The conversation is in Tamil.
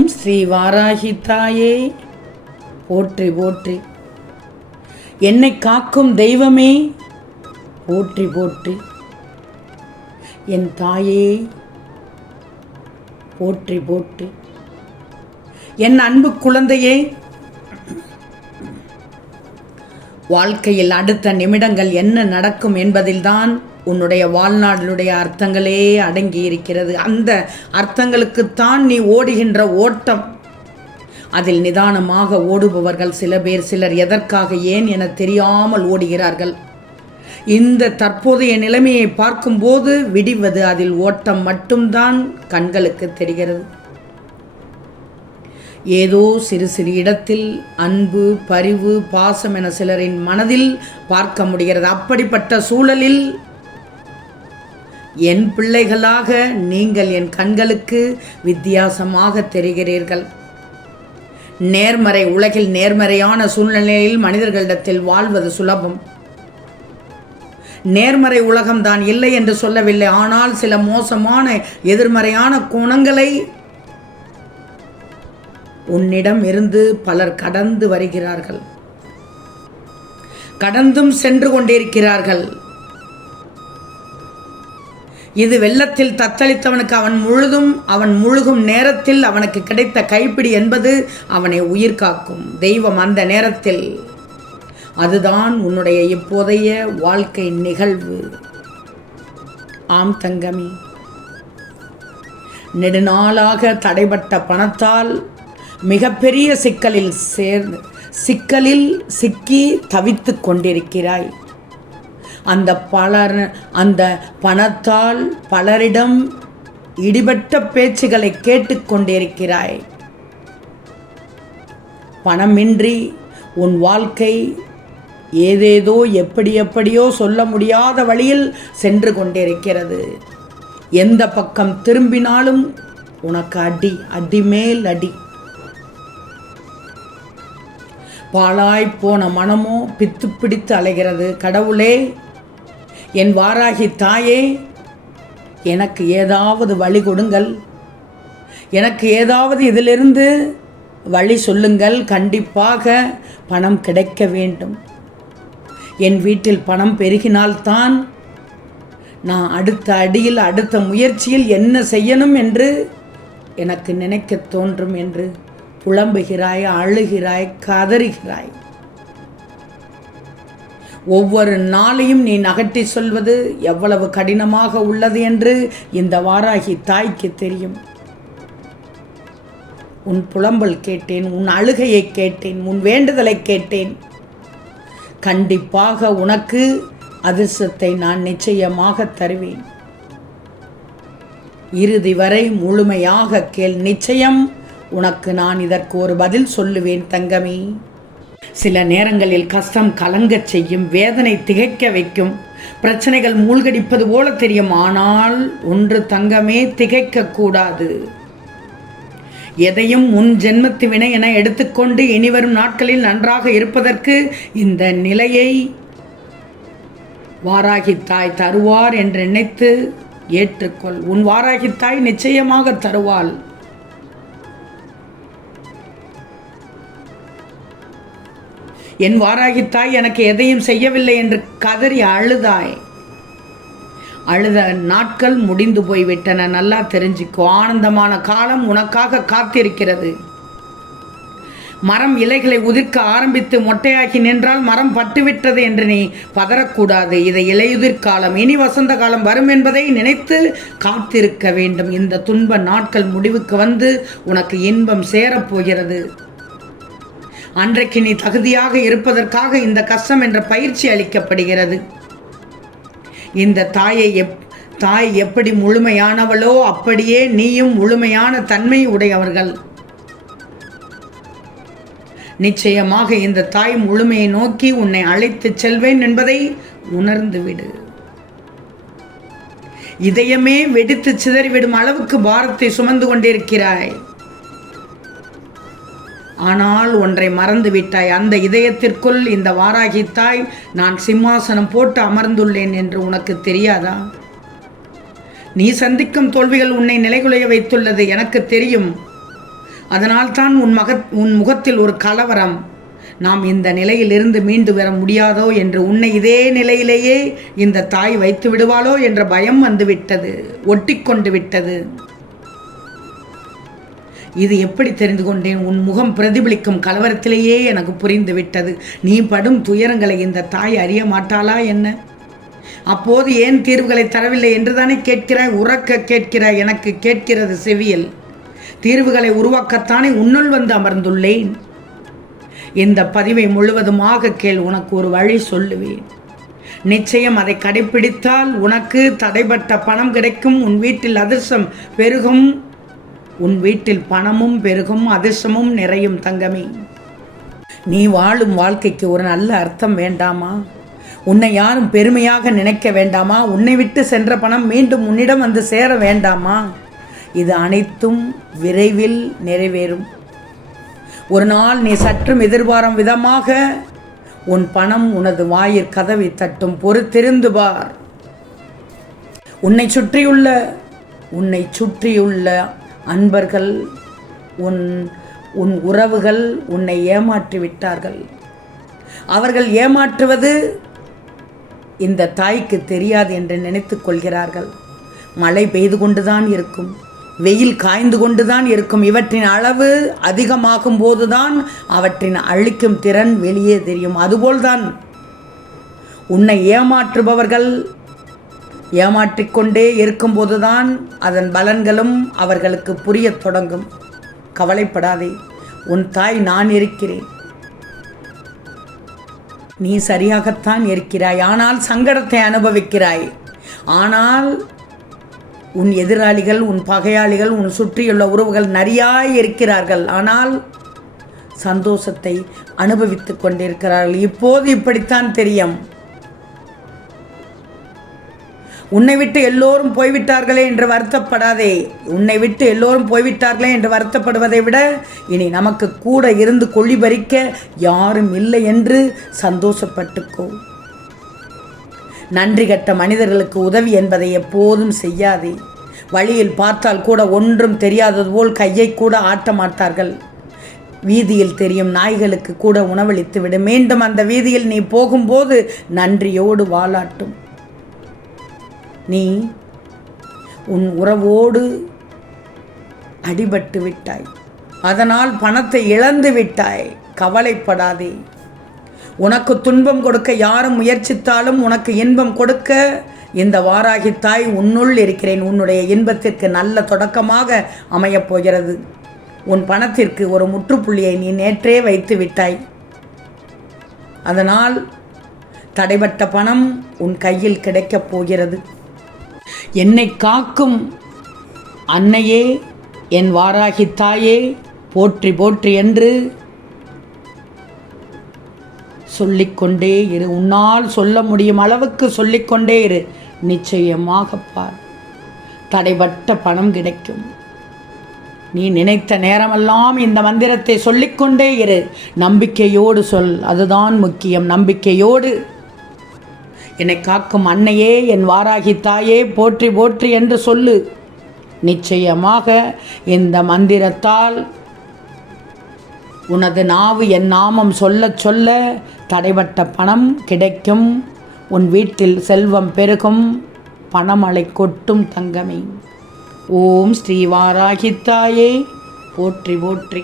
ஓம் ஸ்ரீ வாராகிதாயே போற்றி போற்றி. என்னை காக்கும் தெய்வமே போற்றி போற்றி. என் தாயே போற்றி போற்றி. என் அன்பு குழந்தையே வாழ்க்கையில் அடுத்த நிமிடங்கள் என்ன நடக்கும் என்பதில்தான் உன்னுடைய வாழ்நாளுடைய அர்த்தங்களே அடங்கி இருக்கிறது அந்த அர்த்தங்களுக்குத்தான் நீ ஓடுகின்ற ஓட்டம். அதில் நிதானமாக ஓடுபவர்கள் சில பேர் சிலர் எதற்காக ஏன் என தெரியாமல் ஓடுகிறார்கள். இந்த தற்போதைய நிலைமையை பார்க்கும்போது விடிவது அதில் ஓட்டம் மட்டும்தான் கண்களுக்கு தெரிகிறது. ஏதோ சிறு சிறு இடத்தில் அன்பு பரிவு பாசம் என சிலரின் மனதில் பார்க்க முடிகிறது. அப்படிப்பட்ட சூழலில் என் பிள்ளைகளாக நீங்கள் என் கண்களுக்கு வித்தியாசமாக தெரிகிறீர்கள். நேர்மறை உலகில் நேர்மறையான சூழ்நிலையில் மனிதர்களிடத்தில் வாழ்வது சுலபம். நேர்மறை உலகம்தான் இல்லை என்று சொல்லவில்லை. ஆனால் சில மோசமான எதிர்மறையான குணங்களை உன்னிடம் இருந்து பலர் கடந்து வருகிறார்கள். கடந்தும் சென்று கொண்டிருக்கிறார்கள். இது வெள்ளத்தில் தத்தளித்தவனுக்கு அவன் முழுதும் அவன் முழுகும் நேரத்தில் அவனுக்கு கிடைத்த கைப்பிடி என்பது அவனை உயிர் காக்கும். தெய்வம் அந்த நேரத்தில். அதுதான் உன்னுடைய இப்போதைய வாழ்க்கை நிகழ்வு. ஆம் தங்கமி. நெடுநாளாக தடைபட்ட பணத்தால் மிகப்பெரிய சிக்கலில் சேர்ந்து சிக்கலில் சிக்கி தவித்து கொண்டிருக்கிறாய். அந்த பலர் அந்த பணத்தால் பலரிடம் இடிபட்ட பேச்சுகளை கேட்டுக்கொண்டிருக்கிறாய் பணமின்றி உன் வாழ்க்கை ஏதேதோ எப்படி எப்படியோ சொல்ல முடியாத வழியில் சென்று கொண்டிருக்கிறது. எந்த பக்கம் திரும்பினாலும் உனக்கு அடி அடி மேல் அடி. பாழாய் போன மனமோ பித்து பிடித்து அலைகிறது. கடவுளே என் வாராகி தாயே எனக்கு ஏதாவது வழி கொடுங்கள். எனக்கு ஏதாவது இதிலிருந்து வழி சொல்லுங்கள். கண்டிப்பாக பணம் கிடைக்க வேண்டும். என் வீட்டில் பணம் பெருகினால்தான் நான் அடுத்த அடியில் அடுத்த முயற்சியில் என்ன செய்யணும் என்று எனக்கு நினைக்க தோன்றும் என்று புலம்புகிறாய் அழுகிறாய் கதறுகிறாய். ஒவ்வொரு நாளையும் நீ நகட்டி சொல்வது எவ்வளவு கடினமாக உள்ளது என்று இந்த வாராகி தாய்க்கு தெரியும். உன் புலம்பல் கேட்டேன் உன் அழுகையை கேட்டேன் உன் வேண்டுதலை கேட்டேன். கண்டிப்பாக உனக்கு அதிர்ஷ்டத்தை நான் நிச்சயமாக தருவேன். இறுதி வரை முழுமையாக கேள் நிச்சயம் உனக்கு நான் இதற்கு ஒரு பதில் சொல்லுவேன் தங்கமே. சில நேரங்களில் கஷ்டம் கலங்கச் செய்யும் வேதனை திகைக்க வைக்கும் பிரச்சனைகள் மூழ்கடிப்பது போல தெரியும். ஆனால் ஒன்று தங்கமே திகைக்க கூடாது. எதையும் முன் ஜென்மத்து வினை என எடுத்துக்கொண்டு இனிவரும் நாட்களில் நன்றாக இருப்பதற்கு இந்த நிலையை வாராகி தாய் தருவார் என்று நினைத்து ஏற்றுக்கொள். உன் வாராகித்தாய் நிச்சயமாக தருவாள். என் வாராகித்தாய் எனக்கு எதையும் செய்யவில்லை என்று கதறி அழுதாய். அழுத நாட்கள் முடிந்து போய்விட்டன. நல்லா தெரிஞ்சுக்கோ ஆனந்தமான காலம் உனக்காக காத்திருக்கிறது. மரம் இலைகளை உதிர்க்க ஆரம்பித்து மொட்டையாக்கி நின்றால் மரம் பட்டுவிட்டது என்று நீ பதறக்கூடாது. இதை இலையுதிர் காலம் இனி வசந்த காலம் வரும் என்பதை நினைத்து காத்திருக்க வேண்டும். இந்த துன்ப நாட்கள் முடிவுக்கு வந்து உனக்கு இன்பம் சேரப்போகிறது. அன்றைக்கு நீ தகுதியாக இருப்பதற்காக இந்த கஷ்டம் என்ற பயிற்சி அளிக்கப்படுகிறது. இந்த தாயை எப் தாய் எப்படி முழுமையானவளோ அப்படியே நீயும் முழுமையான தன்மை உடையவர்கள். நிச்சயமாக இந்த தாய் முழுமையை நோக்கி உன்னை அழைத்துச் செல்வேன் என்பதை உணர்ந்துவிடு. இதயமே வெடித்து சிதறிவிடும் அளவுக்கு பாரத்தை சுமந்து கொண்டிருக்கிறாய். ஆனால் ஒன்றை மறந்து விட்டாய் அந்த இதயத்திற்குள் இந்த வாராகி தாய் நான் சிம்மாசனம் போட்டு அமர்ந்துள்ளேன் என்று உனக்கு தெரியாதா? நீ சந்திக்கும் தோல்விகள் உன்னை நிலைகுலைய வைத்துள்ளது எனக்கு தெரியும். அதனால்தான் உன் மக உன் முகத்தில் ஒரு கலவரம். நாம் இந்த நிலையிலிருந்து மீண்டு வர முடியாதோ என்று உன்னை இதே நிலையிலேயே இந்த தாய் வைத்து விடுவாளோ என்ற பயம் வந்துவிட்டது ஒட்டி கொண்டு விட்டது. இது எப்படி தெரிந்து கொண்டேன்? உன் முகம் பிரதிபலிக்கும் கலவரத்திலேயே எனக்கு புரிந்து விட்டது. நீ படும் துயரங்களை இந்த தாய் அறிய மாட்டாளா என்ன? அப்போது ஏன் தீர்வுகளை தரவில்லை என்றுதானே கேட்கிறாய்? உறக்க கேட்கிறாய். எனக்கு கேட்கிறது செவியல். தீர்வுகளை உருவாக்கத்தானே உன்னுள் வந்து அமர்ந்துள்ளேன். இந்த பதிவை முழுவதுமாக கேள். உனக்கு ஒரு வழி சொல்லுவேன். நிச்சயம் அதை கடைபிடித்தால் உனக்கு தடைப்பட்ட பணம் கிடைக்கும். உன் வீட்டில் அதிர்ஷ்டம் பெருகும். உன் வீட்டில் பணமும் பெருகும் அதிர்ஷ்டமும் நிறையும் தங்கமே. நீ வாழும் வாழ்க்கைக்கு ஒரு நல்ல அர்த்தம் வேண்டாமா? உன்னை யாரும் பெருமையாக நினைக்க வேண்டாமா? உன்னை விட்டு சென்ற பணம் மீண்டும் உன்னிடம் வந்து சேர வேண்டாமா? இது அனைத்தும் விரைவில் நிறைவேறும். ஒரு நாள் நீ சற்றும் எதிர்பாரும் விதமாக உன் பணம் உனது வாயிற் கதவை தட்டும் பொறுத்திருந்து பார். உன்னை சுற்றியுள்ள உன்னை சுற்றியுள்ள அன்பர்கள் உன் உன் உறவுகள் உன்னை ஏமாற்றி விட்டார்கள் அவர்கள் ஏமாற்றுவது இந்த தாய்க்கு தெரியாது என்று நினைத்து கொள்கிறார்கள். மழை பெய்து கொண்டுதான் இருக்கும் வெயில் காய்ந்து கொண்டுதான் இருக்கும். இவற்றின் அளவு அதிகமாகும் போதுதான் அவற்றின் அழிக்கும் திறன் வெளியே தெரியும். அதுபோல்தான் உன்னை ஏமாற்றுபவர்கள் ஏமாற்றிக்கொண்டே இருக்கும்போதுதான் அதன் பலன்களும் அவர்களுக்கு புரியத் தொடங்கும். கவலைப்படாதே உன் தாய் நான் இருக்கிறேன். நீ சரியாகத்தான் இருக்கிறாய் ஆனால் சங்கடத்தை அனுபவிக்கிறாய். ஆனால் உன் எதிராளிகள் உன் பகையாளிகள் உன் சுற்றியுள்ள உறவுகள் நிறையாய் இருக்கிறார்கள். ஆனால் சந்தோஷத்தை அனுபவித்துக் கொண்டிருக்கிறார்கள். இப்போது இப்படித்தான் தெரியும். உன்னை விட்டு எல்லோரும் போய்விட்டார்களே என்று வருத்தப்படாதே. உன்னை விட்டு எல்லோரும் போய்விட்டார்களே என்று வருத்தப்படுவதை விட இனி நமக்கு கூட இருந்து கொள்ளி பறிக்க யாரும் இல்லை என்று சந்தோஷப்பட்டுக்கோ. நன்றி கட்ட மனிதர்களுக்கு உதவி என்பதை எப்போதும் செய்யாதே. வழியில் பார்த்தால் கூட ஒன்றும் தெரியாதது போல் கையை கூட ஆட்ட மாட்டார்கள். வீதியில் தெரியும் நாய்களுக்கு கூட உணவளித்து விடும் மீண்டும் அந்த வீதியில் நீ போகும்போது நன்றியோடு வாலாட்டும் நீ உன் உறவோடு அடிபட்டு விட்டாய். அதனால் பணத்தை இழந்து விட்டாய். கவலைப்படாதே. உனக்கு துன்பம் கொடுக்க யாரும் முயற்சித்தாலும் உனக்கு இன்பம் கொடுக்க இந்த வாராகி தாய் உன்னுள் இருக்கிறேன். உன்னுடைய இன்பத்திற்கு நல்ல தொடக்கமாக அமையப் போகிறது. உன் பணத்திற்கு ஒரு முற்றுப்புள்ளியை நீ நேற்றே வைத்து விட்டாய். அதனால் தடைபட்ட பணம் உன் கையில் கிடைக்கப் போகிறது. என்னை காக்கும் அன்னையே என் வாராகி தாயே போற்றி போற்றி என்று சொல்லிக்கொண்டே இரு. உன்னால் சொல்ல முடியும் அளவுக்கு சொல்லிக்கொண்டே இரு. நிச்சயமாக பார் தடைபட்ட பணம் கிடைக்கும். நீ நினைத்த நேரமெல்லாம் இந்த மந்திரத்தை சொல்லிக்கொண்டே இரு. நம்பிக்கையோடு சொல். அதுதான் முக்கியம். நம்பிக்கையோடு என்னை காக்கும் அன்னையே என் வாராகி தாயே போற்றி போற்றி என்று சொல்லு. நிச்சயமாக இந்த மந்திரத்தால் உனது நாவு என் நாமம் சொல்ல சொல்ல தடைபட்ட பணம் கிடைக்கும். உன் வீட்டில் செல்வம் பெருகும். பணமழை கொட்டும் தங்கமே. ஓம் ஸ்ரீ வாராகித்தாயே போற்றி போற்றி.